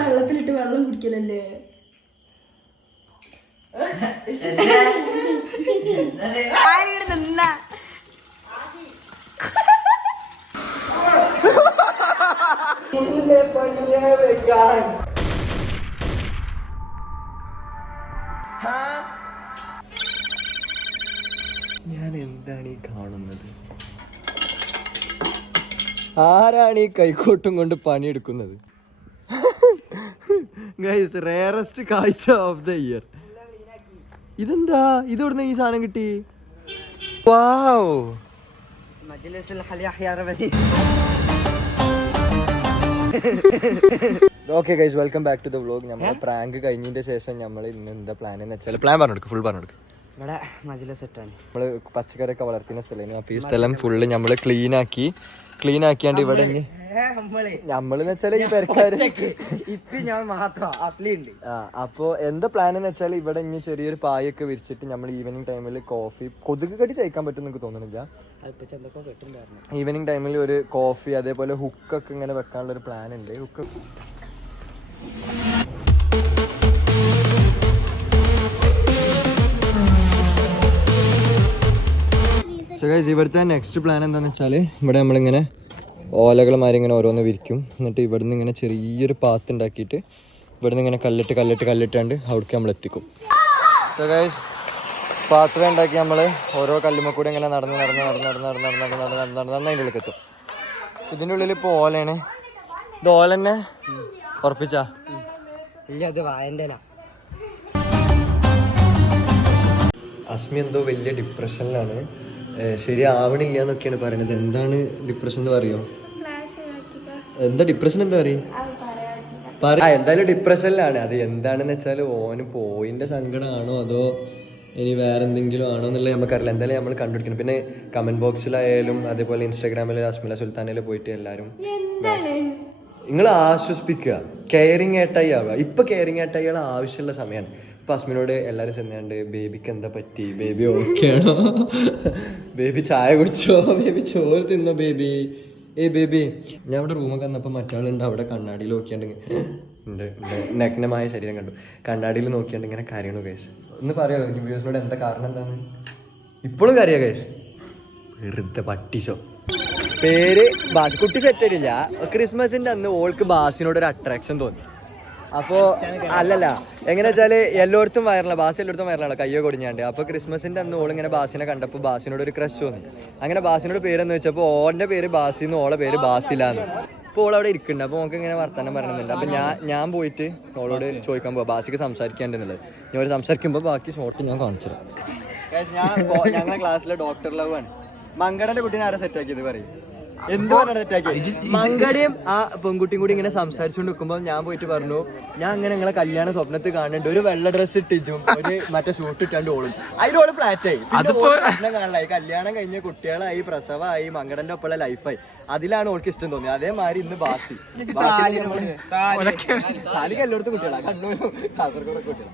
വെള്ളത്തിലിട്ട് വെള്ളം കുടിക്കലല്ലേ? ഞാൻ എന്താണ് ഈ കാണുന്നത്? ആരാണ് ഈ കൈക്കോട്ടും കൊണ്ട് പണിയെടുക്കുന്നത്? ഗൈസ്, റേറസ്റ്റ് കാഴ്ച ഓഫ് ദ ഇയർ. ഇതെന്താ? ഇതെവിടുന്ന ഈ സാധനം കിട്ടി? Wow. Okay guys, welcome back to the vlog. നമ്മൾ പ്രാങ്ക് കഴിഞ്ഞതിന്റെ ശേഷം നമ്മൾ ഇന്ന് എന്താ പ്ലാൻ എന്ന് വെച്ചാൽ പ്ലാൻ പറഞ്ഞെടുക്കും, ഫുൾ പറഞ്ഞെടുക്കും. ഇവിടെ മജില സെറ്റാണ്. നമ്മള് പച്ചക്കറിയൊക്കെ വളർത്തുന്ന സ്ഥലമാണ്. അപ്പൊ ഈ സ്ഥലം ഫുള്ള് നമ്മള് ക്ലീൻ ആക്കിയാണ്ട് ഇവിടെ നമ്മളെന്ന് വെച്ചാല് ഈ പെരക്കാര് ഞാൻ മാത്രം അസ്ലിണ്ട്. അപ്പൊ എന്താ പ്ലാൻ എന്ന് വെച്ചാൽ ഇവിടെ ഇനി ചെറിയൊരു പായൊക്കെ വിരിച്ചിട്ട് നമ്മൾ ഈവനിങ് ടൈമിൽ കോഫി, കൊതുക് കടി ചയിക്കാൻ പറ്റും എനിക്ക് തോന്നുന്നില്ല. ഈവനിങ് ടൈമിൽ ഒരു കോഫി അതേപോലെ ഹുക്കൊക്കെ ഇങ്ങനെ വെക്കാനുള്ള ഒരു പ്ലാൻ ഉണ്ട്. ഹുക്ക് ഇവിടുത്തെ നെക്സ്റ്റ് പ്ലാൻ എന്താണെന്ന് വെച്ചാൽ ഇവിടെ നമ്മളിങ്ങനെ ഓലകൾ മാറി ഇങ്ങനെ ഓരോന്ന് വിരിക്കും. എന്നിട്ട് ഇവിടുന്ന് ഇങ്ങനെ ചെറിയൊരു പാത്ത് ഉണ്ടാക്കിയിട്ട് ഇവിടുന്ന് ഇങ്ങനെ കല്ലിട്ടാണ്ട് അവിടേക്ക് നമ്മൾ എത്തിക്കും. സോ ഗൈസ്, പാത്രം ഉണ്ടാക്കി നമ്മൾ ഓരോ കല്ലുമ്മ കൂടെ ഇങ്ങനെ നടന്ന് അതിൻ്റെ ഉള്ളിൽ എത്തും. ഇതിൻ്റെ ഉള്ളിൽ ഇപ്പോൾ ഓലയാണ്. ഇത് ഓല തന്നെ ഉറപ്പിച്ചാ? അസ്മി എന്തോ വലിയ ഡിപ്രഷനിലാണ്, ശരിയാവണില്ല എന്നൊക്കെയാണ് പറയുന്നത്. എന്താണ് ഡിപ്രഷൻ എന്ന് പറയോ? എന്താ ഡിപ്രഷൻ എന്താ പറയാ? എന്തായാലും ഡിപ്രഷനിലാണ്. അത് എന്താണെന്ന് വെച്ചാൽ ഓന് പോയിന്റെ സങ്കടമാണോ അതോ ഇനി വേറെ എന്തെങ്കിലും ആണോ എന്നുള്ളത് നമുക്കറിയില്ല. എന്തായാലും നമ്മൾ കണ്ടുപിടിക്കണം. പിന്നെ കമന്റ് ബോക്സിലായാലും അതേപോലെ ഇൻസ്റ്റാഗ്രാമിൽ അസ്മില സുൽത്താനിൽ പോയിട്ട് എല്ലാവരും നിങ്ങൾ ആശ്വസിപ്പിക്കുക, കെയറിങ് ഏട്ടായി ആവുക. ഇപ്പൊ കെയറിങ് ഏട്ടായികൾ ആവശ്യമുള്ള സമയമാണ്. ഇപ്പൊ അസ്മിനോട് എല്ലാവരും ചെന്നാണ്ട് ബേബിക്ക് എന്താ പറ്റി, ബേബി ഓക്കെ ആണോ, ബേബി ചായ കുടിച്ചോ, ബേബി ചോറ് തിന്നോ, ബേബി ബേബി. ഞാൻ ഇവിടെ റൂമൊക്കെ വന്നപ്പോൾ മറ്റാളുണ്ട് അവിടെ കണ്ണാടിയിൽ നോക്കിയാണ്ട് നഗ്നമായ ശരീരം കണ്ടു. കണ്ണാടിയിൽ നോക്കിയാണ്ട് ഇങ്ങനെ കരയണു ഗൈസ്. ഒന്ന് പറയാമോ വ്യൂസിനോട് എന്താ കാരണം എന്താണ്? ഇപ്പോഴും കരയാ ഗൈസ്, വെറുതെ പട്ടിച്ചോ. പേര് ബാസി. കുട്ടി സെറ്റായിട്ടില്ല. ക്രിസ്മസിന്റെ അന്ന് ഓൾക്ക് ബാസിനോട് ഒരു അട്രാക്ഷൻ തോന്നി. അപ്പോൾ അല്ലല്ല, എങ്ങനെ വെച്ചാല് എല്ലായിടത്തും വയറില്ല, ബാസി എല്ലായിടത്തും വയറില്ല, കയ്യോ കൊടിഞ്ഞാണ്ട്. അപ്പോൾ ക്രിസ്മസിന്റെ അന്ന് ഓളിങ്ങനെ ബാസിനെ കണ്ടപ്പോൾ ബാസിനോട് ഒരു ക്രഷ് തോന്നി. അങ്ങനെ ബാസിനോട് പേരെന്ന് വെച്ചപ്പോൾ ഓൻ്റെ പേര് ബാസിന്ന്, ഓളെ പേര് ബാസിലാന്ന്. അപ്പോൾ ഓളവിടെ ഇരിക്കുന്നുണ്ട്. അപ്പോൾ നമുക്ക് ഇങ്ങനെ വർത്തമാനം പറയണമെന്നുണ്ട്. അപ്പോൾ ഞാൻ പോയിട്ട് ഓളോട് ചോദിക്കാൻ പോവാ ബാസിക്ക് സംസാരിക്കാണ്ടെന്നുള്ളത്. ഞാൻ ഒരു സംസാരിക്കുമ്പോൾ ബാക്കി ഷോട്ട് ഞാൻ കാണിച്ചു തരാം. ഞങ്ങളുടെ ക്ലാസ്സിലെ ഡോക്ടർ ലവ് ആണ്. മങ്കടന്റെ കുട്ടീനെ ആരാ സെറ്റാക്കിയത് പറയും? എന്തുകൊണ്ടാണ് സെറ്റാക്കിയത്? മങ്കടയും ആ പെൺകുട്ടിയും കൂടി ഇങ്ങനെ സംസാരിച്ചുകൊണ്ട് നിൽക്കുമ്പോൾ ഞാൻ പോയിട്ട് പറഞ്ഞു, ഞാൻ അങ്ങനെ നിങ്ങളെ കല്യാണ സ്വപ്നത്തിൽ കാണുന്നുണ്ട്, ഒരു വെള്ള ഡ്രസ്സ് ഇട്ടിച്ചും ഒരു മറ്റേ ഷൂട്ട് ഇട്ടാണ്ട് ഓളും. അതിനോള് ഫ്ലാറ്റായി. സ്വപ്നം കാണലായി, കല്യാണം കഴിഞ്ഞ കുട്ടികളായി, പ്രസവമായി, മങ്കടന്റെ ഒപ്പമുള്ള ലൈഫായി. അതിലാണ് ഓൾക്ക് ഇഷ്ടം തോന്നി. അതേമാതിരി ഇന്ന് ബാസി സാലിക്ക് എല്ലായിടത്തും കുട്ടികളാണ്, കണ്ണൂരും കാസർഗോഡൊക്കെ കുട്ടികളാണ്.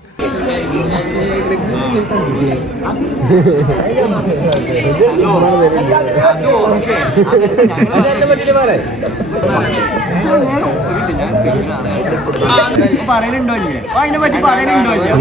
പറയലുണ്ടോ ഇല്ലേ? അതിനെ പറ്റി പറയലുണ്ടോ ഇല്ലേ?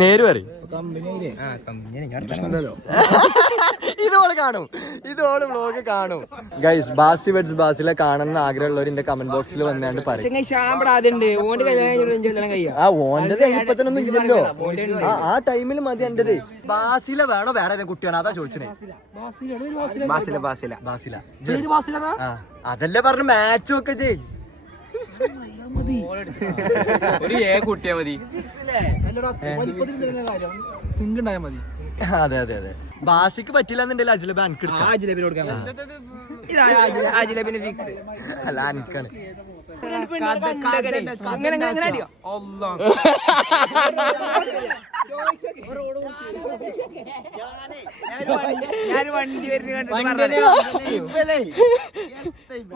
നേര് പറയും. ഇതോള് കാണും, ഇതോള് വ്ലോഗ് കാണും. ഗൈസ്, ബാസി വെഡ്സ് ബാസിലെ കാണുന്ന ആഗ്രഹമുള്ളവർ എന്റെ കമന്റ് ബോക്സിൽ വന്നാണ്ട് പറയും. ഓന്റെ ഇപ്പത്തനൊന്നും ഇല്ലല്ലോ, ആ ടൈമിൽ മതി എന്റേത്. ബാസില വേണോ വേറെ ഏതെങ്കിലും കുട്ടിയാണോ അതാ ചോദിച്ചേ? അതല്ലേ പറഞ്ഞു മാച്ച് ഒക്കെ ചെയ്. കുട്ടിയാ മതി. അതെ അതെ അതെ. ബാസിക്ക് പറ്റില്ല എന്നുണ്ടെങ്കിൽ അജിലബി എനിക്ക് എടുക്കാം. അല്ല എനിക്കാണ്.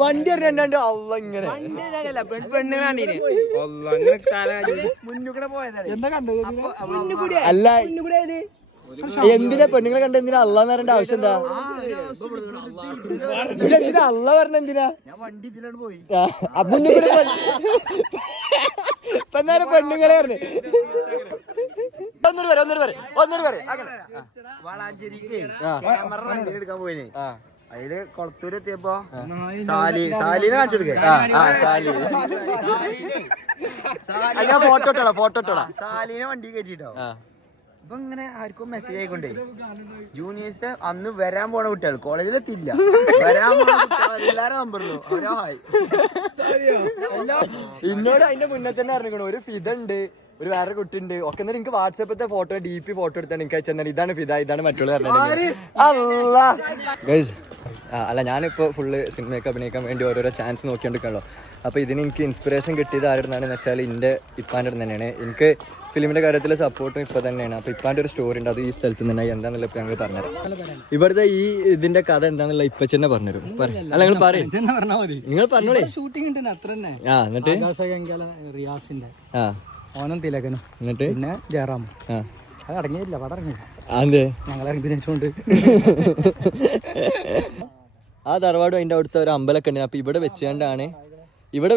വണ്ടി അറിയാണ്ട് അവ ഇങ്ങനെ അല്ല എന്തിനാ പെണ്ണുങ്ങളെ കണ്ട എന്തിനാ അള്ളാന്ന് പറയേണ്ട ആവശ്യം എന്താ? എന്തിനാ അള്ള പറഞ്ഞ എന്തിനാ? മുന്നിൽ കൂടെ ഇപ്പൊ പെണ്ണുങ്ങളെ പറഞ്ഞു. ഒന്നൂടി പറ വളാഞ്ചേരിക്ക് ക്യാമറ റെന്റിന് എടുക്കാൻ പോയിന്. അതില് കൊളത്തൂര് എത്തിയപ്പോ സാലിനെ കാണിച്ചെടുക്കേ. ഫോട്ടോ സാലിനെ വണ്ടി കയറ്റിട്ടോ. അപ്പൊ ഇങ്ങനെ ആർക്കും മെസ്സേജ് ആയിക്കൊണ്ടേ ജൂനിയേഴ്സ് അന്ന് വരാൻ പോണ കുട്ടികൾ കോളേജിലെത്തിയില്ല. വരാൻ പോണ എല്ലാരും നമ്പറിലോ ഓരോ ഹായ്. എന്നോട് അതിന്റെ മുന്നേ തന്നെ അറിഞ്ഞു ഒരു ഫിദ ഉണ്ട്, ഒരു വേറെ കുട്ടി ഉണ്ട് ഒക്കെ. എന്നിട്ട് എനിക്ക് വാട്സാപ്പത്തെ ഫോട്ടോ DP ഫോട്ടോ എടുത്താണ് എനിക്ക് അയച്ചാൽ ഇതാണ് ഫിദ, ഇതാണ് മറ്റുള്ള അല്ല. ഞാനിപ്പോൾ ഫുള്ള് സിനിമയൊക്കെ അഭിനയിക്കാൻ വേണ്ടി ഓരോരോ ചാൻസ് നോക്കിക്കൊണ്ടിരിക്കണല്ലോ. അപ്പോൾ ഇതിന് എനിക്ക് ഇൻസ്പിറേഷൻ കിട്ടിയത് ആരുടെ നിന്നാണെന്ന് വെച്ചാൽ എൻ്റെ ഇപ്പാൻ്റെ അടുത്ത് തന്നെയാണ്. എനിക്ക് ഫിലിമിൻ്റെ കാര്യത്തിൽ സപ്പോർട്ടും ഇപ്പോൾ തന്നെയാണ്. അപ്പോൾ ഇപ്പാൻ്റെ ഒരു സ്റ്റോറി ഉണ്ട്, അത് ഈ സ്ഥലത്ത് നിന്ന് എന്താണെന്നുള്ള ഇപ്പോൾ ഞങ്ങൾ പറഞ്ഞുതരാം. ഇവിടുത്തെ ഈ ഇതിൻ്റെ കഥ എന്താണെന്നുള്ള ഇപ്പം തന്നെ പറഞ്ഞുതരും. അല്ല നിങ്ങൾ പറയും, നിങ്ങൾ പറഞ്ഞോളേ. ഷൂട്ടിംഗ് ഉണ്ട് അത്ര തന്നെ. എന്നിട്ട് റിയാസിന്റെ ഓനം തിലകനും എന്നിട്ട് പിന്നെ ജയറാം അത് അടങ്ങിയില്ല, പടം ഇറങ്ങിയില്ല. അതെ ഞങ്ങളെ അഭിനയിച്ചോണ്ട് ആ തറവാടും അതിൻ്റെ അവിടുത്തെ ഒരു അമ്പലമൊക്കെ ഉണ്ട്. അപ്പോൾ ഇവിടെ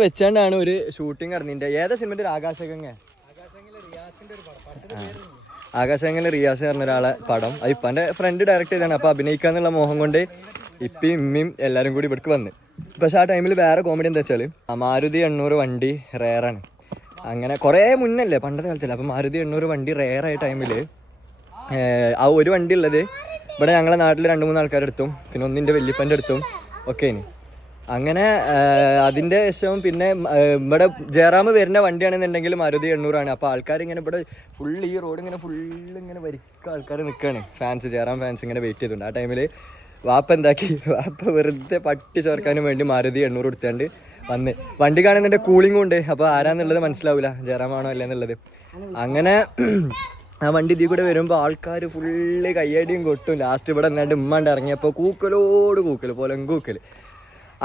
വെച്ചാണ്ടാണ് ഒരു ഷൂട്ടിംഗ് നടന്നിട്ടുണ്ട്. ഏതാ സിനിമൻ്റെ ഒരു ആകാശഗംഗ റിയാസ് പറഞ്ഞ ഒരാളെ പടം. അത് ഇപ്പം എൻ്റെ ഫ്രണ്ട് ഡയറക്റ്റ് ചെയ്താണ്. അപ്പോൾ അഭിനയിക്കാന്നുള്ള മോഹം കൊണ്ട് ഇപ്പം ഇമ്മയും എല്ലാവരും കൂടി ഇവിടേക്ക് വന്ന്. പക്ഷെ ആ ടൈമിൽ വേറെ കോമഡി എന്താ വെച്ചാൽ മാരുതി 800 വണ്ടി റെയറാണ്. അങ്ങനെ കുറേ മുന്നല്ലേ, പണ്ടത്തെ കാലത്തല്ല. അപ്പോൾ മാരുതി 800 വണ്ടി റെയറായ ടൈമിൽ ആ ഒരു വണ്ടി ഉള്ളത് ഇവിടെ ഞങ്ങളെ നാട്ടിൽ 2-3 ആൾക്കാരുടെ അടുത്തും പിന്നെ ഒന്നിൻ്റെ വല്യപ്പൻ്റെ അടുത്തും ഒക്കെ ഇനി അങ്ങനെ അതിൻ്റെ ശേഷം പിന്നെ ഇവിടെ ജയറാം വരുന്ന വണ്ടിയാണെന്നുണ്ടെങ്കിൽ മാരുതി 800 ആണ്. അപ്പോൾ ആൾക്കാർ ഇങ്ങനെ ഇവിടെ ഫുള്ള് ഈ റോഡ് ഇങ്ങനെ ഫുള്ള് ഇങ്ങനെ വരിക്ക ആൾക്കാർ നിൽക്കുകയാണ്. ജയറാം ഫാൻസ് ഇങ്ങനെ വെയിറ്റ് ചെയ്തിട്ടുണ്ട്. ആ ടൈമിൽ വാപ്പ വെറുതെ പട്ടി ചേർക്കാനും വേണ്ടി മാരുതി 800 എടുത്താണ്ട് വന്ന് വണ്ടി കാണുന്നതിൻ്റെ കൂളിങ്ങും ഉണ്ട്. അപ്പോൾ ആരാന്നുള്ളത് മനസ്സിലാവില്ല, ജയറാമാണോ അല്ല എന്നുള്ളത്. അങ്ങനെ ആ വണ്ടി ഇതിൽ കൂടെ വരുമ്പോൾ ആൾക്കാർ ഫുള്ള് കയ്യടിയും കൊട്ടും. ലാസ്റ്റ് ഇവിടെ നിന്നാണ്ട് ഉമ്മാണ്ട് ഇറങ്ങിയപ്പോൾ കൂക്കലോട് കൂക്കൽ കൂക്കൽ.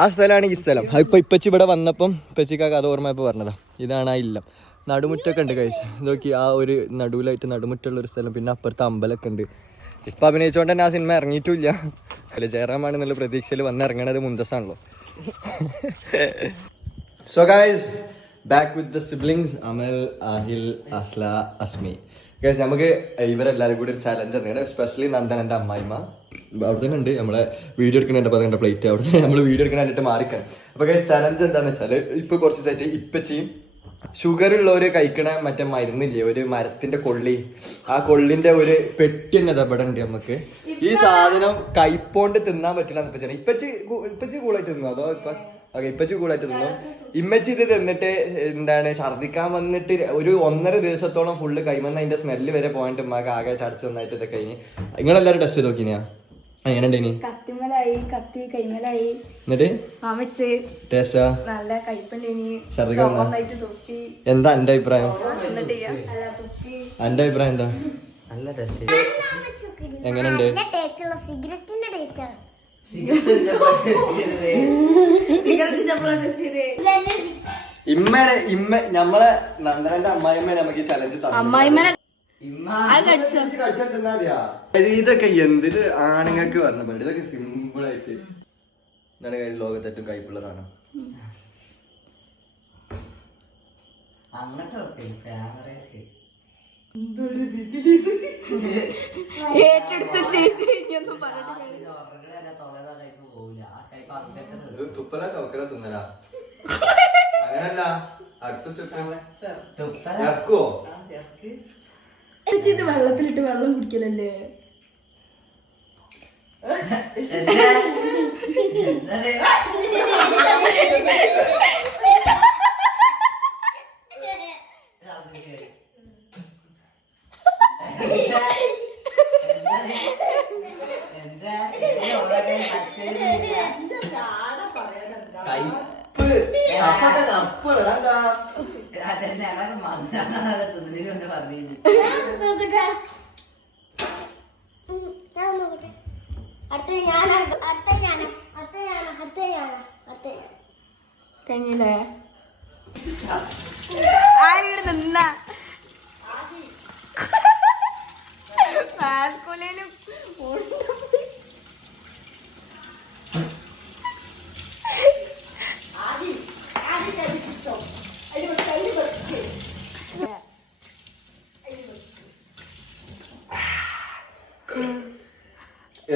ആ സ്ഥലമാണ് ഈ സ്ഥലം. ഇപ്പോൾ ഇപ്പച്ചി ഇവിടെ വന്നപ്പം ഇപ്പച്ചിക്ക് ആ കഥ ഓർമ്മയപ്പോൾ പറഞ്ഞതാ. ഇതാണ് ആ ഇല്ലം. നടുമുറ്റൊക്കെ ഉണ്ട് കഴിച്ച് നോക്കി. ആ ഒരു നടുവിലായിട്ട് നടുമുറ്റുള്ളൊരു സ്ഥലം. പിന്നെ അപ്പുറത്ത് അമ്പലമൊക്കെ ഉണ്ട്. ഇപ്പം അഭിനയിച്ചുകൊണ്ട് തന്നെ ആ സിനിമ ഇറങ്ങിയിട്ടില്ല. അല്ല ജയറാമാണെന്നുള്ള പ്രതീക്ഷയിൽ വന്നിറങ്ങണത് മുന്തസാണല്ലോ. So guys, back with the siblings Amal, Ahil, Asla, Asmi. Guys, നമുക്ക് ഇവരെല്ലാവരും കൂടി ഒരു ചലഞ്ച് തന്നെയാണ്. എസ്പെഷ്യലി നന്ദൻ എൻ്റെ അമ്മായിമ്മ അവിടെ തന്നെ ഉണ്ട്. നമ്മളെ വീഡിയോ എടുക്കുന്നുണ്ട്. അപ്പോൾ അതിൻ്റെ പ്ലേറ്റ് അവിടെ തന്നെ നമ്മൾ വീഡിയോ എടുക്കാനായിട്ട് മാറിക്കണം. അപ്പോൾ ഗൈസ് ചലഞ്ച് എന്താണെന്ന് വെച്ചാൽ ഇപ്പോൾ കുറച്ച് ദിവസമായിട്ട് ഇപ്പച്ചിയും ഷുഗർ ഉള്ളവർ കഴിക്കണ മറ്റേ മരുന്നില്ലേ, ഒരു മരത്തിൻ്റെ കൊള്ളി, ആ കൊള്ളിൻ്റെ ഒരു പെട്ടി തന്നെ ഇവിടെ ഉണ്ട് നമുക്ക്. ഈ സാധനം കൈപ്പോണ്ട് തിന്നാൻ പറ്റില്ല എന്ന് വെച്ചാൽ ഇപ്പച്ചി കൂളായിട്ട് തിന്നു. അതോ ഇപ്പച്ചി കൂളായിട്ട് തിന്നു. ഇമ്മച്ചി ഇത് തിന്നിട്ട് എന്താണ് ഛർദിക്കാൻ വന്നിട്ട് ഒരു 1.5 ദിവസത്തോളം ഫുള്ള് കൈമന്ന് അതിന്റെ സ്മെല്ല് വരെ പോയിട്ട് ഉമ്മാക്ക് ആകെ ചടച്ച് നന്നായിട്ട് ഇതൊക്കെ കഴിഞ്ഞ്. നിങ്ങളെല്ലാവരും ടെസ്റ്റ് ചെയ്ത് നോക്കിനാ എങ്ങനെ ഉണ്ടേനി? എന്നിട്ട് ടേസ്റ്റാ? എന്താ എന്റെ അഭിപ്രായം? എന്റെ അഭിപ്രായം എന്താ? നല്ല ടേസ്റ്റ്. എങ്ങനെയുണ്ട്? നമ്മളെ നന്ദനന്റെ അമ്മായിമ്മ നമുക്ക് ഈ ചലഞ്ച് ഇതൊക്കെ എന്തിത് ആണുങ്ങൾക്ക് പറഞ്ഞ പോലെ ഇതൊക്കെ സിമ്പിൾ ആയിട്ട് എന്താണ് ലോകത്ത് ഏറ്റവും കയ്പുള്ള സാധനം. തുപ്പല ചൗക്കല തിന്നല അങ്ങനല്ല. അടുത്ത സ്റ്റെപ്പോ വെള്ളത്തിലിട്ട് വെള്ളം കുടിക്കലല്ലേ? കയ്പ് കഴിഞ്ഞില്ലേ ആരും നിന്ന പാൽക്കൊലേനും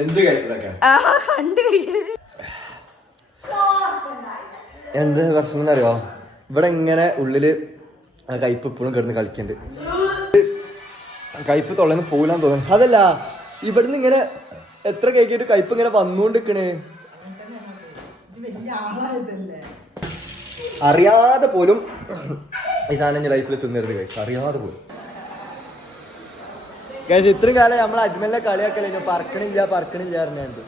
എന്ത് കഴിച്ചതൊക്കെ കണ്ടു കഴിഞ്ഞത് എന്ത് പ്രശ്നം എന്നറിയോ, ഇവിടെ ഇങ്ങനെ ഉള്ളില് ആ കയ്പ് ഇപ്പോഴും കിടന്ന് കളിക്കണ്ട്. കയ്പ് തൊള്ളന്ന് പോലാന്ന് തോന്നുന്നു. അതല്ല, ഇവിടുന്ന് ഇങ്ങനെ എത്ര കഴിക്കിട്ട് കയ്പ് ഇങ്ങനെ വന്നുകൊണ്ടിരിക്കണേ, അറിയാതെ പോലും ഈ സാധനം ലൈഫിൽ തിന്നരുത് കഴിച്ചു, അറിയാതെ പോലും. കഴിച്ച് ഇത്രയും കാലം നമ്മൾ അജ്മലിനെ കളിയാക്കല പറക്കണില്ല അറിഞ്ഞാണ്ട്.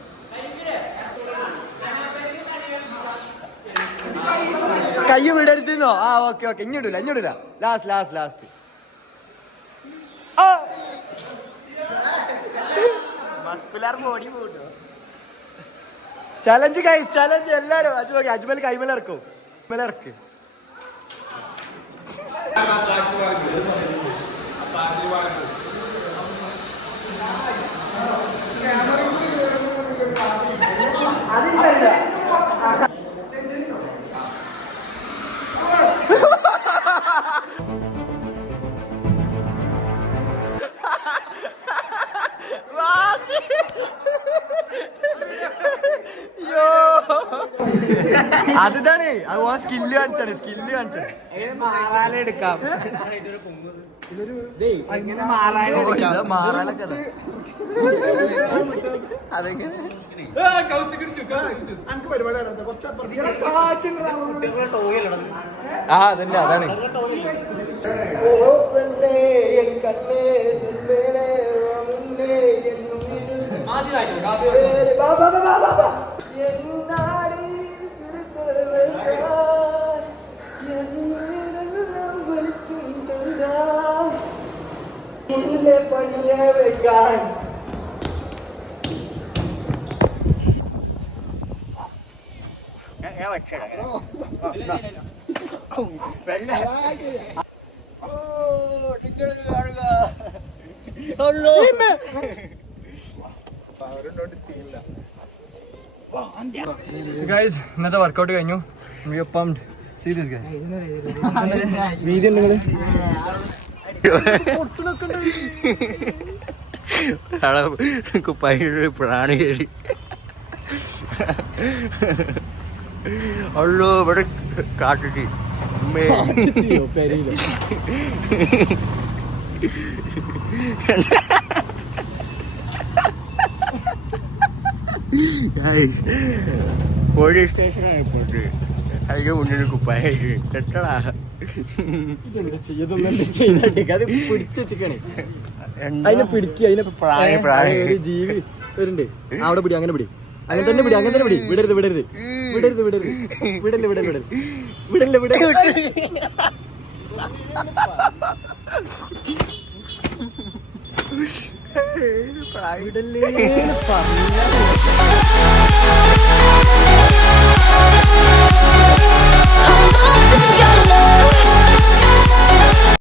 കൈ വിടരുതെന്നോ? ആ ഓക്കെ ഇങ്ങോട്ടില്ല ലാസ്റ്റ് ചലഞ്ച് ഗൈസ്, ചലഞ്ച് എല്ലാരും. അജ്മൽ കൈമലിറക്കും, ഇറക്ക്. അതാണ് സ്കില്ല് കാണിച്ചാണ് എടുക്കാം. അതെങ്ങനെ അതന്നെ അതാണ്. ഗൈസ്, ഇന്നത്തെ വർക്കൗട്ട് കഴിഞ്ഞു. വീതി ഉണ്ടെങ്കിൽ കുപ്പായ പ്രാണി ഉള്ളൂ ഇവിടെ കാട്ടിട്ട് പോലീസ് സ്റ്റേഷനായിപ്പോട്ട് അതിന്റെ മുന്നിൽ കുപ്പായ കെട്ടടാ. അതിനെ പിടിക്കുക, അതിനെ ജീവി വരുന്നുണ്ട്. അവിടെ പിടി, അങ്ങനെ പിടി, അങ്ങനെ തന്നെ പിടി. വിടരുത് വിടല്ലേ. പറഞ്ഞ